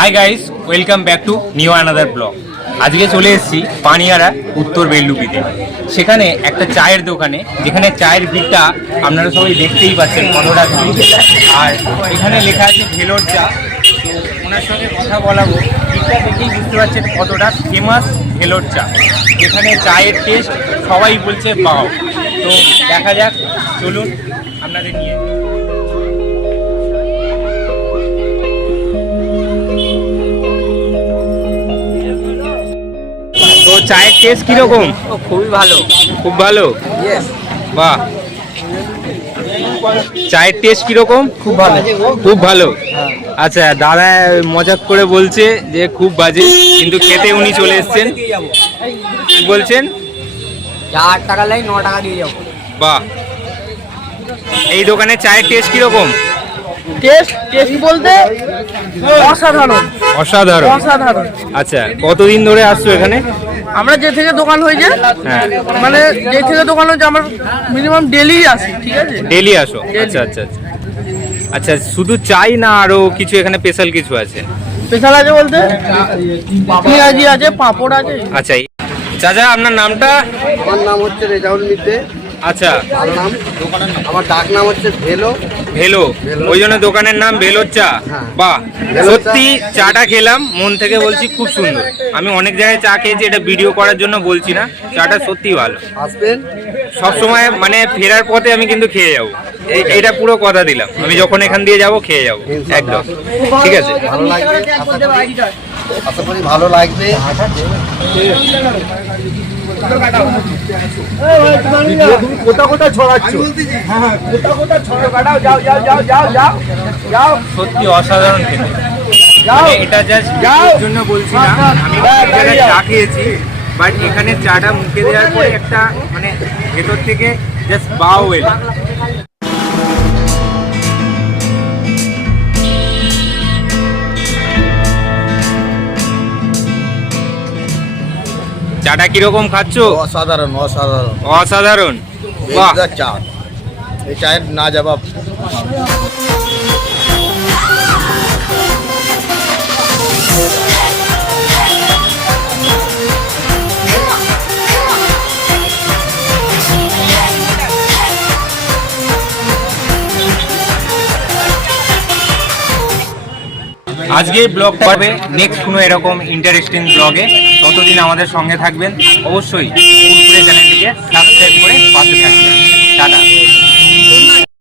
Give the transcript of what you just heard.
Hi guys, welcome back to new another blog. আজকে চলে এসেছি পানিয়ারা উত্তর বেলডুবিতে। সেখানে একটা চায়ের দোকানে, যেখানে চায়ের ভিড়টা আপনারা সবাই দেখতেই পাচ্ছেন কতটা ভিড়। আর এখানে লেখা আছে ভেলোর চা। তো ওনার সঙ্গে কথা বলাবো, ভিড়টা দেখেই বুঝতে পারছেন কতটা ফেমাস ভেলোর চা। যেখানে চায়ের টেস্ট সবাই বলছে বাও। তো দেখা যাক, চলুন আপনাদের নিয়ে। তো চায়ের টেস্ট কিরকম? খুবই ভালো। খুব ভালো, বাহ। চায়ের টেস্ট কিরকম? খুব ভালো। খুব ভালো। আচ্ছা, দাদা মজাক করে বলছে যে খুব বাজে, কিন্তু খেতে উনি চলে এসছেন। কি বলছেন? 8 টাকা লাই 9 টাকা দিয়ে যাবো। বাহ। এই দোকানে চায়ের টেস্ট কিরকম? টেস্ট বলতে অসাধারণ। অসাধারণ। অসাধারণ। আচ্ছা, কতদিন ধরে আসছো এখানে? আমরা যে থেকে দোকান হয়েছে, হ্যাঁ, মানে যে থেকে দোকান হয়েছে আমার মিনিমাম ডেলি আসি, ঠিক আছে? ডেলি আসো? আচ্ছা আচ্ছা আচ্ছা। আচ্ছা, শুধু চাই না আরো কিছু এখানে স্পেশাল কিছু আছে? স্পেশাল আছে বলতে পেঁয়াজি আছে, পাঁপড় আছে। আচ্ছা, চাচা আপনার নামটা? আমার নাম হচ্ছে রেজাউল মিদ্দে। আচ্ছা, ভালো নাম। আমার ডাক নাম হচ্ছে ভেলো। ভেলো, ওই জন্য দোকানের নাম ভেলোর চা। হ্যাঁ। বাহ, ভেলোর চা। সত্যি চাটা খেলাম, মন থেকে বলছি খুব সুন্দর। আমি অনেক জায়গায় চা খেয়েছি, এটা ভিডিও করার জন্য বলছি না, চাটা সত্যি ভালো। আসবেন। সব সময় মানে ফেরার পথে আমি কিন্তু খেয়ে যাবো, এটা পুরো কথা দিলাম। আমি যখন এখান দিয়ে যাব খেয়ে যাবো একদম। ঠিক আছে, ভালো লাগবে, আশা করি ভালো লাগবে। সত্যি অসাধারণ খেতে। মানে এটা জাস্ট জন্য বলছি না, আমি অনেক জায়গায় চা খেয়েছি, বাট এখানে চাটা মুখে দেওয়ার পরে একটা মানে ভেতর থেকে জাস্ট বাও এলো। চাটা কিরকম খাচ্ছো? অসাধারণ অসাধারণ। অসাধারণ, বাহ। চা, এই চায়ের না জবাব। আজকে ব্লগটা হবে নেক্সট কোনো এরকম ইন্টারেস্টিং ব্লগে। ততদিন আমাদের সঙ্গে থাকবেন অবশ্যই। কুরকুরে চ্যানেলটিকে